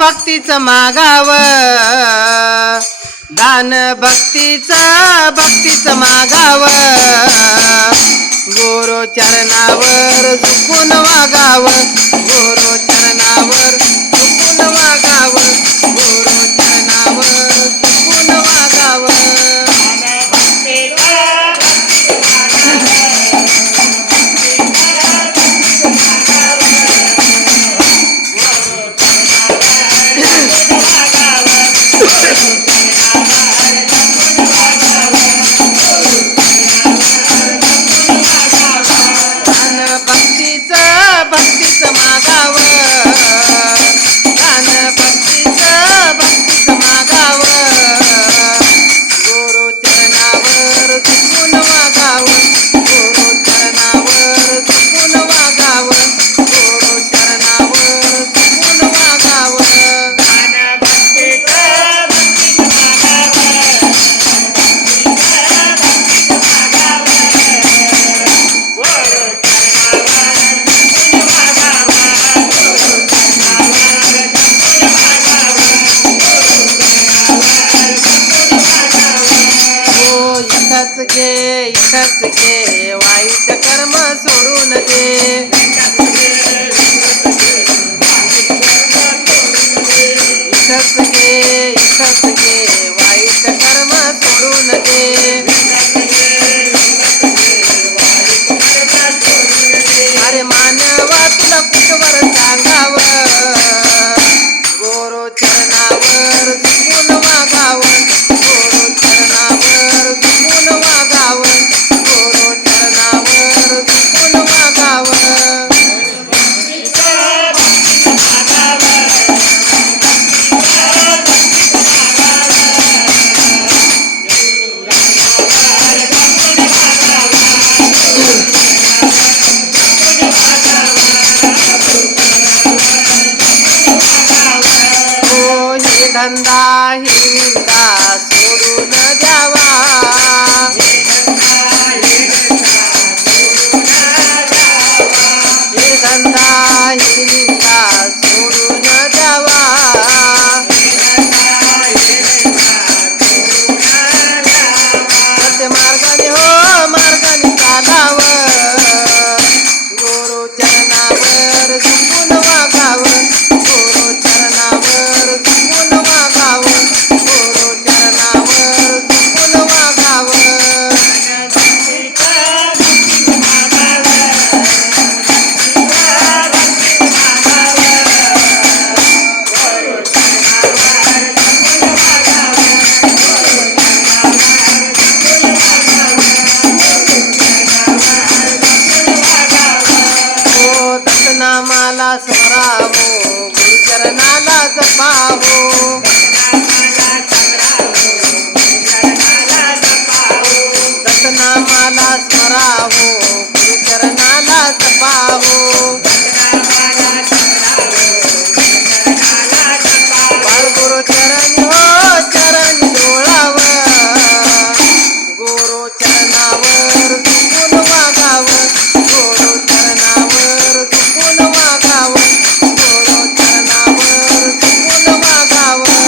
भक्तीचं मागावं, दान भक्तीचं मागावं, गुरु चरणावर झुकून वागावं, गुरु चरणावर झुकून वागावं, गुरु चरणावर झुकून वागावं. भक्तीचं मागावं, दान भक्तीचं मागावं, गुरु चरणावर झुकून वागावं, गुरु चरणावर झुकून वागावं, गुरु चरणावर झुकून वागावं. इथंच घे वाईट कर्म सोडून दे, इथंच घे वाईट कर्म सोडून दे. अरे मानवा तुला कुठवर सांगावं, गुरु चरणावर झुकून वागावं, गुरु चरणावर झुकून वागावं, गुरु चरणावर झुकून वागावं. धंदा ही निंदा सोडून द्यावा, हे धंदा ही निंदा सोडून द्यावा, सत्य मार्गाने हो मार्गाने चालावं, गुरु चरणावर झुकून वागावं, गुरु चरणावर झुकून वागावं, गुरु चरणावर झुकून वागावं. दत्तनामाला स्मरावो, गुरुचरणाला जपावो, दत्तनामाला स्मरावो, गुरुचरणाला जपावो, बाळगुरु चरणी हो चरणी डोळावं, गुरु चरणावर झुकून वागावं, गुरु चरणावर झुकून वागावं, गुरु चरणावर झुकून वागावं.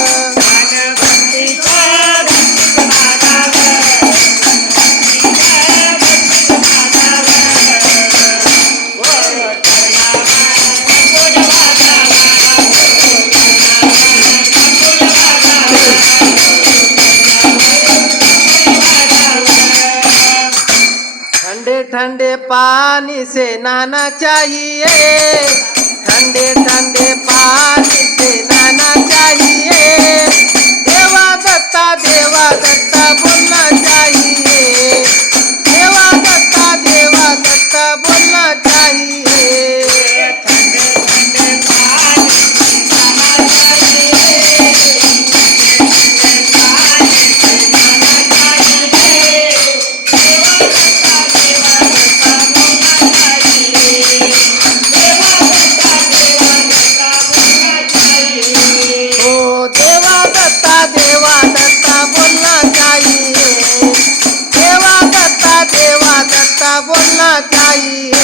ठंडे ठंडे पानी से नहाना चाहिए, ठंडे ठंडे पानी से नहाना चाहिए, देवा दत्ता बोलना चाहिए, देवा दत्ता बोलना चाहिए. बोलना चाहिए.